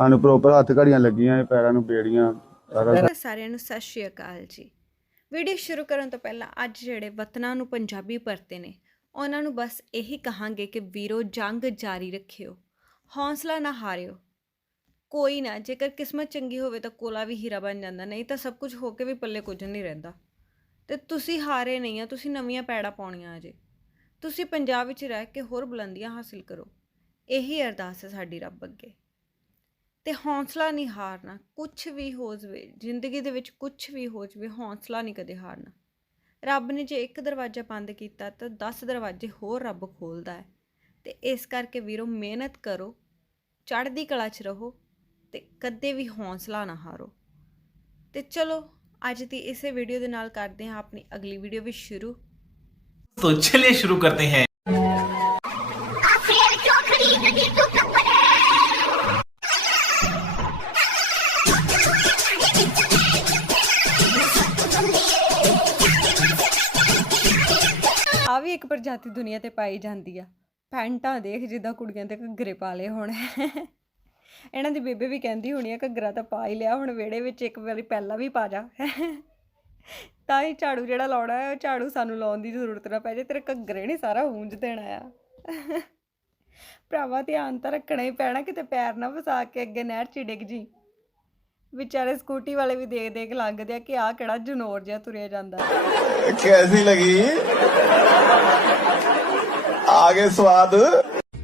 ਸਾਨੂੰ ਪ੍ਰੋਪਰ ਹੱਥ ਘੜੀਆਂ ਲੱਗੀਆਂ ਇਹ ਪੈਰਾਂ ਨੂੰ ਬੇੜੀਆਂ ਸਾਰਾ ਸਾਰਿਆਂ ਨੂੰ ਸਤਿ ਸ਼੍ਰੀ ਅਕਾਲ ਜੀ। ਵੀਡੀਓ ਸ਼ੁਰੂ ਕਰਨ ਤੋਂ ਪਹਿਲਾਂ ਅੱਜ ਜਿਹੜੇ ਵਤਨਾਂ ਨੂੰ ਪੰਜਾਬੀ ਪਰਤੇ ਨੇ ਉਹਨਾਂ ਨੂੰ ਬਸ ਇਹੀ ਕਹਾਂਗੇ ਕਿ ਵੀਰੋ ਜੰਗ ਜਾਰੀ ਰੱਖਿਓ ਹੌਸਲਾ ਨਾ ਹਾਰਿਓ। ਕੋਈ ਨਾ ਜੇਕਰ ਕਿਸਮਤ ਚੰਗੀ ਹੋਵੇ ਤਾਂ ਕੋਲਾ ਵੀ ਹੀਰਾ ਬਣ ਜਾਂਦਾ ਨਹੀਂ ਤਾਂ ਸਭ ਕੁਝ ਹੋ ਕੇ ਵੀ ਪੱਲੇ ਕੁਝ ਨਹੀਂ ਰਹਿੰਦਾ। ਤੇ ਤੁਸੀਂ ਹਾਰੇ ਨਹੀਂ ਆ ਤੁਸੀਂ ਨਵੀਆਂ ਪੈੜਾ ਪਾਉਣੀਆਂ ਅਜੇ। ਤੁਸੀਂ ਪੰਜਾਬ ਵਿੱਚ ਰਹਿ ਕੇ ਹੋਰ ਬੁਲੰਦੀਆਂ ਹਾਸਿਲ ਕਰੋ। ਇਹੀ ਅਰਦਾਸ ਹੈ ਸਾਡੀ ਰੱਬ ਅੱਗੇ। ਤੇ ਹੌਸਲਾ ਨਹੀਂ ਹਾਰਨਾ ਕੁਝ ਵੀ ਹੋ ਜਵੇ ਜ਼ਿੰਦਗੀ ਦੇ ਵਿੱਚ ਕੁਝ ਵੀ ਹੋ ਜਵੇ ਹੌਸਲਾ ਨਹੀਂ ਕਦੇ ਹਾਰਨਾ ਰੱਬ ਨੇ ਜੇ ਇੱਕ ਦਰਵਾਜ਼ਾ ਬੰਦ ਕੀਤਾ ਤਾਂ 10 ਦਰਵਾਜ਼ੇ ਹੋਰ ਰੱਬ ਖੋਲਦਾ ਹੈ ਤੇ ਇਸ ਕਰਕੇ ਵੀਰੋ ਮਿਹਨਤ ਕਰੋ ਚੜ੍ਹਦੀ ਕਲਾ 'ਚ ਰਹੋ ਤੇ ਕਦੇ ਵੀ ਹੌਸਲਾ ਨਾ ਹਾਰੋ ਤੇ ਚਲੋ ਅੱਜ ਦੀ ਇਸੇ ਵੀਡੀਓ ਦੇ ਨਾਲ ਕਰਦੇ ਹਾਂ ਆਪਣੀ ਅਗਲੀ ਵੀਡੀਓ ਵੀ ਸ਼ੁਰੂ तो चलिए शुरू करते हैं ਆ ਵੀ ਇੱਕ ਪ੍ਰਜਾਤੀ ਦੁਨੀਆ ਤੇ ਪਾਈ ਜਾਂਦੀ ਆ। ਪੈਂਟਾਂ ਦੇਖ ਜਿੱਦਾਂ ਕੁੜੀਆਂ ਤੇ ਘੱਗਰੇ ਪਾ ਲਏ ਹੁਣ। ਇਹਨਾਂ ਦੀ ਬੇਬੇ ਵੀ ਕਹਿੰਦੀ ਹੋਣੀ ਆ, ਘੱਗਰਾ ਤਾਂ ਪਾ ਹੀ ਲਿਆ, ਹੁਣ ਵਿਹੜੇ ਵਿੱਚ ਇੱਕ ਵਾਰੀ ਪਹਿਲਾਂ ਵੀ ਪਾ ਜਾ। ਤਾਂ ਹੀ ਝਾੜੂ ਜਿਹੜਾ ਲਾਉਣਾ ਹੈ, ਉਹ ਝਾੜੂ ਸਾਨੂੰ ਲਾਉਣ ਦੀ ਜ਼ਰੂਰਤ ਨਾ ਪੈ ਜੇ, ਤੇਰੇ ਘੱਗਰੇ ਨਹੀਂ ਸਾਰਾ ਹੂੰਜ ਦੇਣਾ ਆ। ਭਰਾਵਾ, ਧਿਆਨ ਤਾਂ ਰੱਖਣਾ ਹੀ ਪੈਣਾ, ਕਿਤੇ ਪੈਰ ਨਾ ਫਸਾ ਕੇ ਅੱਗੇ ਨਹਿਰ ਚ ਹੀ ਡਿੱਗ ਜੀ ਵਿਚਾਰੇ ਸਕੂਟੀ ਵਾਲੇ ਵੀ ਦੇਖ ਦੇਖ ਲੰਘਦੇ ਆ ਕਿ ਆ ਕਿਹੜਾ ਜਨੌਰ ਜਿਹਾ ਤੁਰਿਆ ਜਾਂਦਾ कैसी लगी आगे स्वाद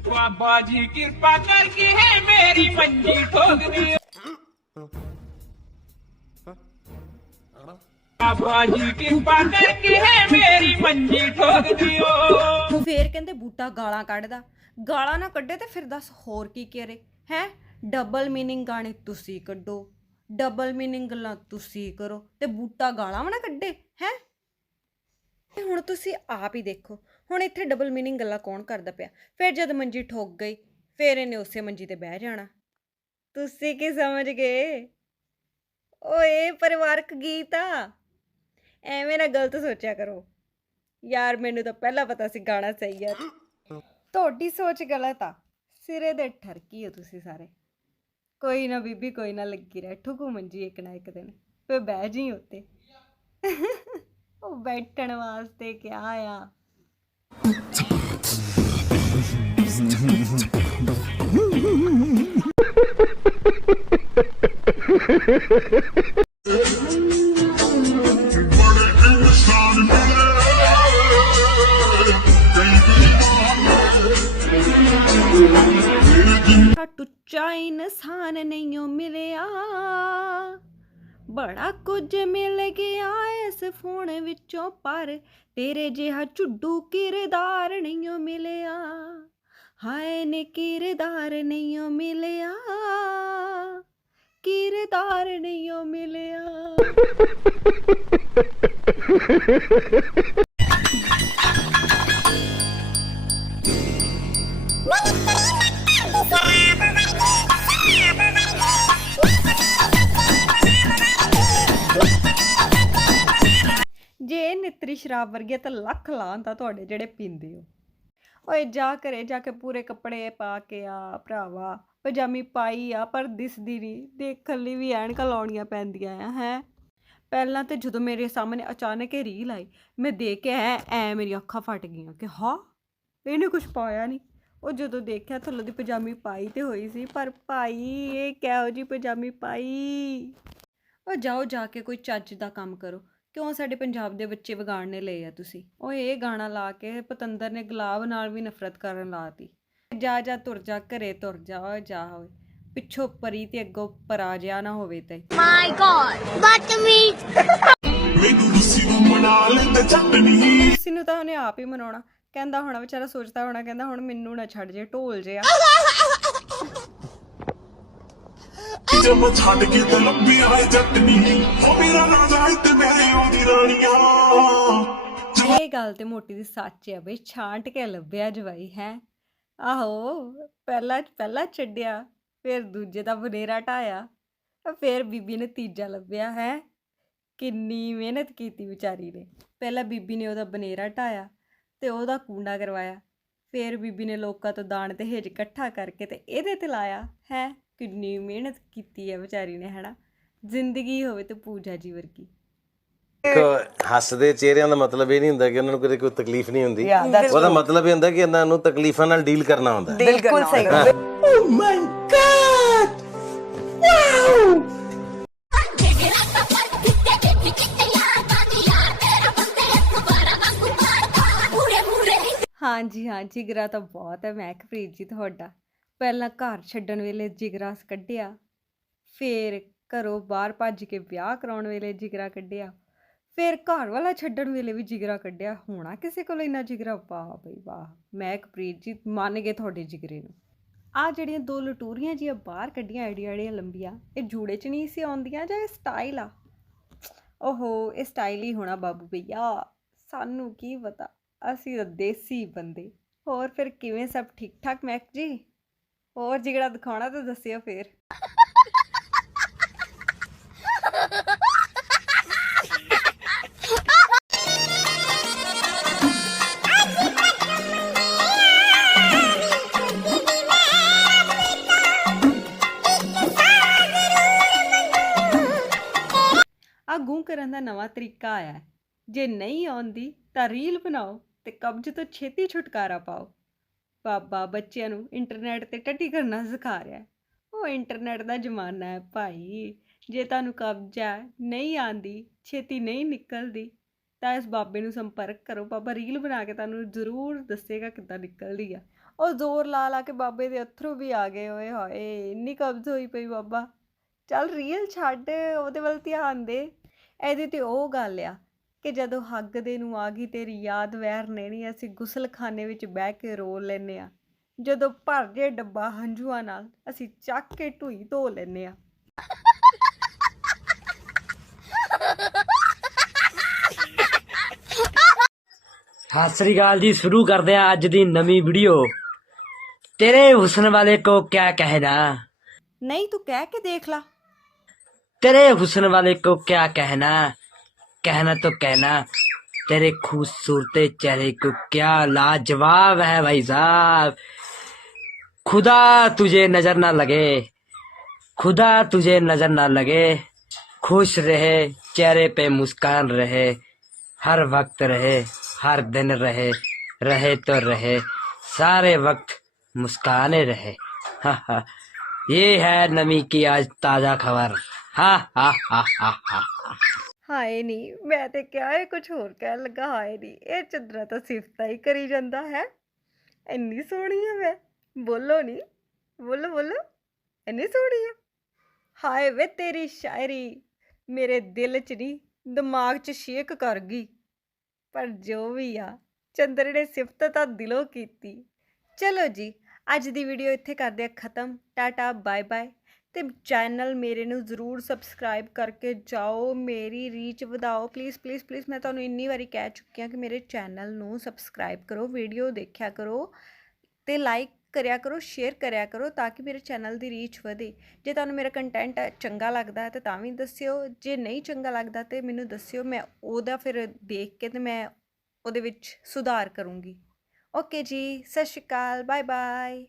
ਬਾਬਾ ਜੀ ਕਿਰਪਾ ਕਰਕੇ ਹੈ ਮੇਰੀ ਮੰਜੀ ਠੋਕ ਦਿਓ ਬਾਬਾ ਜੀ ਕਿਰਪਾ ਕਰਕੇ ਹੈ ਮੇਰੀ ਮੰਜੀ ਠੋਕ ਦਿਓ ਫੇਰ ਕਹਿੰਦੇ ਬੂਟਾ ਗਾਲਾਂ ਕੱਢਦਾ ਗਾਲਾਂ ਨਾ ਕੱਢੇ ਤੇ ਫਿਰ ਦੱਸ ਹੋਰ ਕੀ ਕਰੇ ਹੈ ਡਬਲ ਮੀਨਿੰਗ ਗਾਣੇ ਤੁਸੀਂ ਕੱਢੋ ਡਬਲ ਮੀਨਿੰਗ ਗੱਲਾਂ ਤੁਸੀਂ ਕਰੋ ਤੇ ਬੂਟਾ ਗਾਲਾਂ ਵੀ ਨਾ ਕੱਢੇ ਹੈ? ਹੁਣ ਤੁਸੀਂ ਆਪ ਹੀ ਦੇਖੋ ਹੁਣ ਇੱਥੇ ਡਬਲ ਮੀਨਿੰਗ ਗੱਲਾਂ ਕੌਣ ਕਰਦਾ ਪਿਆ? ਫਿਰ ਜਦ ਮੰਜੀ ਠੋਕ ਗਈ ਫਿਰ ਇਹਨੇ ਉਸੇ ਮੰਜੀ ਤੇ ਬਹਿ ਜਾਣਾ। ਤੁਸੀਂ ਕੀ ਸਮਝ ਗਏ? ਓਏ ਪਰਿਵਾਰਕ ਗੀਤ ਆ। ਐਵੇਂ ਨਾ ਗਲਤ ਸੋਚਿਆ ਕਰੋ। ਯਾਰ ਮੈਨੂੰ ਤਾਂ ਪਹਿਲਾਂ ਪਤਾ ਸੀ ਗਾਣਾ ਸਹੀ ਆ। ਤੁਹਾਡੀ ਸੋਚ ਗਲਤ ਆ। ਸਿਰੇ ਦੇ ਠਰਕੀ ਹੋ ਤੁਸੀਂ ਸਾਰੇ। ਕੋਈ ਨਾ ਬੀਬੀ ਕੋਈ ਨਾ ਲੱਗੀ ਰਹਿ ਠੁਕੂ ਮੰਜੀ ਇੱਕ ਨਾ ਇੱਕ ਦਿਨ। ਫੇ ਬਹਿ ਜੀ ਉੱਤੇ ਉਹ ਬੈਠਣ ਵਾਸਤੇ ਕਿਆ ਆ। ਟੁੱਚਾ ਇਨਸਾਨ ਬੜਾ ਕੁਝ ਮਿਲ ਗਿਆ ਇਸ ਫੋਨ ਵਿੱਚੋਂ, ਪਰ ਤੇਰੇ ਜਿਹਾ ਝੁੱਡੂ ਕਿਰਦਾਰ ਨਹੀਂ ਓ ਮਿਲਿਆ। ਹਾਏ ਨੇ ਕਿਰਦਾਰ ਨਹੀਂ ਓ ਮਿਲਿਆ, ਕਿਰਦਾਰ ਨਹੀਂ ਓ ਮਿਲਿਆ। ਜੇ ਸ਼ਰਾਬ ਵਰਗੀ ਤਾਂ ਲੱਖ ਲਾਂ ਤੁਹਾਡੇ ਜਿਹੜੇ ਪੀਂਦੇ ਹੋ। ਓਏ ਜਾ ਘਰੇ ਜਾ ਕੇ ਪੂਰੇ ਕੱਪੜੇ ਪਾ ਕੇ ਆ ਭਰਾਵਾ, ਪਜਾਮੀ ਪਾਈ ਆ ਪਰ ਦਿਸਦੀ ਨਹੀਂ ਦੇਖਣ ਲਈ ਵੀ ਐਨਕਾਂ ਲਾਉਣੀਆਂ ਪੈਂਦੀਆਂ ਆ, ਹੈ। ਪਹਿਲਾਂ ਤੇ ਜਦੋਂ ਮੇਰੇ ਸਾਹਮਣੇ ਅਚਾਨਕ ਇਹ ਰੀਲ ਆਈ, ਮੈਂ ਦੇਖ ਕੇ ਐ ਐ ਮੇਰੀਆਂ ਅੱਖਾਂ ਫਟ ਗਈਆਂ ਕਿ ਹਾਂ, ਇਹਨੇ ਕੁਝ ਪਾਇਆ ਨਹੀਂ ਉਹ ਜਦੋਂ ਦੇਖਿਆ ਥੱਲੋਂ ਦੀ ਪਜਾਮੀ ਪਾਈ ਤੇ ਹੋਈ ਸੀ, ਪਰ ਭਾਈ, ਇਹ ਕਿਹੋ ਜੀ ਪਜਾਮੀ ਪਾਈ। ਉਹ ਜਾਓ ਜਾ ਕੇ ਕੋਈ ਚੱਜ ਦਾ ਕੰਮ ਕਰੋ। ਕਿਉਂ ਸਾਡੇ ਪੰਜਾਬ ਦੇ ਬੱਚੇ ਵਿਗਾੜਨੇ ਲਏ ਆ ਤੁਸੀਂ? ਓਏ ਇਹ ਗਾਣਾ ਲਾ ਕੇ ਪਤੰਦਰ ਨੇ ਗੁਲਾਬ ਨਾਲ ਵੀ ਨਫ਼ਰਤ ਕਰਨ ਲਾਤੀ ਜਾ ਜਾ ਤੁਰ ਜਾ ਘਰੇ ਤੁਰ ਜਾ ਓਏ ਜਾ ਓਏ। ਪਿੱਛੋਂ ਪਰੀ ਤੇ ਅੱਗੋਂ ਪਰਾ ਜਿਆ ਨਾ ਹੋਵੇ ਤੇ। My god, buttermeat. ਕਿਸੇ ਨੂੰ ਤਾਂ ਉਹਨੇ ਆਪ ਹੀ ਮਨਾਉਣਾ। ਕਹਿੰਦਾ ਹੋਣਾ ਵਿਚਾਰਾ ਸੋਚਦਾ ਹੋਣਾ ਕਹਿੰਦਾ ਹੁਣ ਮੈਨੂੰ ਨਾ ਛੱਡ ਜੇ ਢੋਲ ਜਿਆ ਜਦ ਛੱਡ ਕੇ ਤੇ ਲੰਬੀ ਆਏ ਜੱਟ ਨੀ ਹੋ ਮੇਰਾ ਰਾਜਾ ਤੇ ਮੇਰੇ ਉਹਦੀ ਰਾਣੀਆਂ। ਇਹ ਗੱਲ ਤੇ ਮੋਟੀ ਦੀ ਸੱਚ ਆ ਬਈ, ਛਾਂਟ ਕੇ ਲੱਭਿਆ ਜਵਾਈ, ਹੈ? ਆਹੋ, ਪਹਿਲਾ ਪਹਿਲਾ ਛੱਡਿਆ, ਫਿਰ ਦੂਜੇ ਦਾ ਬਨੇਰਾ ਢਾਇਆ, ਫਿਰ ਬੀਬੀ ਨੇ ਤੀਜਾ ਲੱਭਿਆ, ਹੈ? ਕਿੰਨੀ ਮਿਹਨਤ ਕੀਤੀ ਵਿਚਾਰੀ ਨੇ। ਪਹਿਲਾਂ ਬੀਬੀ ਨੇ ਉਹਦਾ ਬਨੇਰਾ ਢਾਇਆ ਤੇ ਉਹਦਾ ਕੂੰਡਾ ਕਰਵਾਇਆ। ਫਿਰ ਬੀਬੀ ਨੇ ਲੋਕਾਂ ਤੋਂ ਦਾਨ ਤੇ ਹੇਜ ਇਕੱਠਾ ਕਰਕੇ ਤੇ ਇਹਦੇ ਤੇ ਲਾਇਆ ਹੈ ਕਿੰਨੀ ਮਿਹਨਤ ਕੀਤੀ ਹੈ ਵਿਚਾਰੀ ਨੇ ਹਨਾ? ਜ਼ਿੰਦਗੀ ਹੋਵੇ ਤੇ ਪੂਜਾ ਜੀ ਵਰਗੀ। ਇੱਕ ਹੱਸਦੇ ਚਿਹਰਿਆਂ ਦਾ ਮਤਲਬ ਇਹ ਨਹੀਂ ਹੁੰਦਾ ਕਿ ਉਹਨਾਂ ਨੂੰ ਕਦੇ ਕੋਈ ਤਕਲੀਫ ਨਹੀਂ ਹੁੰਦੀ। ਉਹਦਾ ਮਤਲਬ ਇਹ ਹੁੰਦਾ ਕਿ ਇਹਨਾਂ ਨੂੰ ਤਕਲੀਫਾਂ ਨਾਲ ਡੀਲ ਕਰਨਾ ਹੁੰਦਾ। ਹੈ। ਬਿਲਕੁਲ ਸਹੀ ਹਾਂਜੀ ਹਾਂ ਜਿਗਰਾ ਤਾਂ ਬਹੁਤ ਹੈ ਮਹਿਕਪ੍ਰੀਤ ਜੀ ਤੁਹਾਡਾ। ਪਹਿਲਾਂ ਘਰ ਛੱਡਣ ਵੇਲੇ ਜਿਗਰਾ ਕੱਢਿਆ, ਫਿਰ ਘਰੋਂ ਬਾਹਰ ਭੱਜ ਕੇ ਵਿਆਹ ਕਰਾਉਣ ਵੇਲੇ ਜਿਗਰਾ ਕੱਢਿਆ, ਫਿਰ ਘਰ ਵਾਲਾ ਛੱਡਣ ਵੇਲੇ ਵੀ ਜਿਗਰਾ ਕੱਢਿਆ। ਹੋਣਾ ਕਿਸੇ ਕੋਲ ਇੰਨਾ ਜਿਗਰਾ? ਵਾਹ ਬਈ ਵਾਹ ਮਹਿਕਪ੍ਰੀਤ ਜੀ ਮੰਨ ਗਏ ਤੁਹਾਡੇ ਜਿਗਰੇ ਨੂੰ। ਆ ਜਿਹੜੀਆਂ ਦੋ ਲਟੂਰੀਆਂ ਜੀਆਂ ਬਾਹਰ ਕੱਢੀਆਂ ਐਡੀਆਂ ਐਡੀਆਂ ਲੰਬੀਆਂ, ਇਹ ਜੂੜੇ ਚ ਨਹੀਂ ਸੀ ਆਉਂਦੀਆਂ ਜਾਂ ਇਹ ਸਟਾਈਲ ਆ? ਓਹੋ, ਇਹ ਸਟਾਈਲ ਹੀ ਹੋਣਾ ਬਾਬੂ ਭਈਆ, ਸਾਨੂੰ ਕੀ ਪਤਾ। ਅਸੀਂ ਤਾਂ ਦੇਸੀ ਬੰਦੇ। ਹੋਰ ਫਿਰ ਕਿਵੇਂ ਸਭ ਠੀਕ ਠਾਕ ਮੈਕ ਜੀ? ਹੋਰ ਜਿਗੜਾ ਦਿਖਾਉਣਾ ਤਾਂ ਦੱਸਿਓ ਫਿਰ। ਆ ਗੂੰ ਕਰਨ ਦਾ ਨਵਾਂ ਤਰੀਕਾ ਆਇਆ। ਹੈ। ਜੇ ਨਹੀਂ ਆਉਂਦੀ ਤਾਂ ਰੀਲ ਬਣਾਓ। ਤੇ ਕਬਜ਼ ਤੋਂ ਛੇਤੀ ਛੁਟਕਾਰਾ ਪਾਓ। ਬਾਬਾ ਬੱਚਿਆਂ ਨੂੰ ਇੰਟਰਨੈਟ ਤੇ ਟੱਟੀ ਕਰਨਾ ਸਿਖਾ ਰਿਹਾ ਹੈ। ਉਹ ਇੰਟਰਨੈਟ ਦਾ ਜ਼ਮਾਨਾ ਹੈ ਭਾਈ। ਜੇ ਤੁਹਾਨੂੰ ਕਬਜ਼ ਹੈ, ਨਹੀਂ ਆਂਦੀ ਛੇਤੀ ਨਹੀਂ ਨਿਕਲਦੀ, ਤਾਂ ਇਸ ਬਾਬੇ ਨੂੰ ਸੰਪਰਕ ਕਰੋ। ਬਾਬਾ ਰੀਲ ਬਣਾ ਕੇ ਤੁਹਾਨੂੰ ਜ਼ਰੂਰ ਦੱਸੇਗਾ ਕਿੱਦਾਂ ਨਿਕਲਦੀ ਆ। ਉਹ ਜ਼ੋਰ ਲਾ ਲਾ ਕੇ ਬਾਬੇ ਦੇ ਅਥਰੂ ਵੀ ਆ ਗਏ ਓਏ ਹੋਏ, ਇੰਨੀ ਕਬਜ਼ ਹੋਈ ਪਈ ਬਾਬਾ। ਚੱਲ ਰੀਲ ਛੱਡ, ਉਹਦੇ ਵੱਲ ਧਿਆਨ ਦੇ। ਇਹਦੇ ਤੇ ਉਹ ਗੱਲ ਆ। ਕਿ ਜਦੋਂ ਹੱਗ ਦੇ ਨੂੰ ਆ ਗਈ ਤੇਰੀ ਯਾਦ ਵਹਿਰ ਨੇਣੀ ਅਸੀਂ ਗੁਸਲਖਾਨੇ ਵਿੱਚ ਬਹਿ ਕੇ ਰੋ ਲੈਨੇ ਆ। ਜਦੋਂ ਭਰ ਜੇ ਡੱਬਾ ਹੰਝੂਆਂ ਨਾਲ ਅਸੀਂ ਚੱਕ ਕੇ ਢੂਈ ਧੋ ਲੈਨੇ ਆ। ਸਤਿ ਸ੍ਰੀ ਅਕਾਲ ਜੀ ਸ਼ੁਰੂ ਕਰਦੇ ਆ ਅੱਜ ਦੀ ਨਵੀਂ ਵੀਡੀਓ। ਤੇਰੇ ਹੁਸਨ ਵਾਲੇ ਕੋ ਕਿਆ ਕਹਿਣਾ ਨਹੀਂ ਤੂੰ ਕਹਿ ਕੇ ਦੇਖ ਲਾ। ਤੇਰੇ ਹੁਸਨ ਵਾਲੇ ਕੋ ਕਿਆ ਕਹਿਣਾ कहना तो कहना, तेरे खूबसूरत चेहरे को क्या लाजवाब है भाई साहब। खुदा तुझे नज़र ना लगे, खुदा तुझे नज़र ना लगे। खुश रहे, चेहरे पे मुस्कान रहे, हर वक्त रहे, हर दिन रहे रहे तो रहे, सारे वक्त मुस्काने रहे। हा हा। ये है नमी की आज ताज़ा खबर। हा हा हा हा हा ਹਾਏ ਨਹੀਂ ਮੈਂ ਤੇ ਕਿਹਾ ਇਹ ਕੁਝ ਹੋਰ ਕਹਿਣ ਲੱਗਾ, ਹਾਏ ਨਹੀਂ ਇਹ ਚੰਦਰਾ ਤਾਂ ਸਿਫਤਾਂ ਹੀ ਕਰੀ ਜਾਂਦਾ ਹੈ। ਇੰਨੀ ਸੋਹਣੀ ਹੈ ਮੈਂ, ਬੋਲੋ ਨਹੀਂ ਬੋਲੋ ਬੋਲੋ, ਇੰਨੀ ਸੋਹਣੀ ਹੈ ਹਾਏ ਵੇ ਤੇਰੀ ਸ਼ਾਇਰੀ, ਮੇਰੇ ਦਿਲ 'ਚ ਨਹੀਂ ਦਿਮਾਗ 'ਚ ਸ਼ੇਕ ਕਰ ਗਈ। ਪਰ ਜੋ ਵੀ ਆ, ਚੰਦਰ ਨੇ ਸਿਫਤ ਤਾਂ ਦਿਲੋਂ ਕੀਤੀ। ਚਲੋ ਜੀ, ਅੱਜ ਦੀ ਵੀਡੀਓ ਇੱਥੇ ਕਰਦੇ ਆ ਖਤਮ, ਟਾਟਾ ਬਾਏ ਬਾਏ ਤੇ ਚੈਨਲ ਮੇਰੇ ਨੂੰ ਜ਼ਰੂਰ ਸਬਸਕ੍ਰਾਈਬ ਕਰਕੇ ਜਾਓ, ਮੇਰੀ ਰੀਚ ਵਧਾਓ। ਪਲੀਜ਼ ਪਲੀਜ਼ ਪਲੀਜ਼ ਮੈਂ ਤੁਹਾਨੂੰ ਇੰਨੀ ਵਾਰੀ ਕਹਿ ਚੁੱਕੀ ਹਾਂ ਕਿ ਮੇਰੇ ਚੈਨਲ ਨੂੰ ਸਬਸਕ੍ਰਾਈਬ ਕਰੋ ਵੀਡੀਓ ਦੇਖਿਆ ਕਰੋ ਤੇ ਲਾਈਕ ਕਰਿਆ ਕਰੋ ਸ਼ੇਅਰ ਕਰਿਆ ਕਰੋ ਤਾਂ ਕਿ ਮੇਰੇ ਚੈਨਲ ਦੀ ਰੀਚ ਵਧੇ। ਜੇ ਤੁਹਾਨੂੰ ਮੇਰਾ ਕੰਟੈਂਟ ਚੰਗਾ ਲੱਗਦਾ ਹੈ ਤਾਂ ਤਾਂ ਵੀ ਦੱਸਿਓ, ਜੇ ਨਹੀਂ ਚੰਗਾ ਲੱਗਦਾ ਤੇ ਮੈਨੂੰ ਦੱਸਿਓ, ਮੈਂ ਉਹਦਾ ਫਿਰ ਦੇਖ ਕੇ ਤੇ ਮੈਂ ਉਹਦੇ ਵਿੱਚ ਸੁਧਾਰ ਕਰੂੰਗੀ। ਓਕੇ ਜੀ, ਸਤਿ ਸ਼੍ਰੀ ਅਕਾਲ ਬਾਏ ਬਾਏ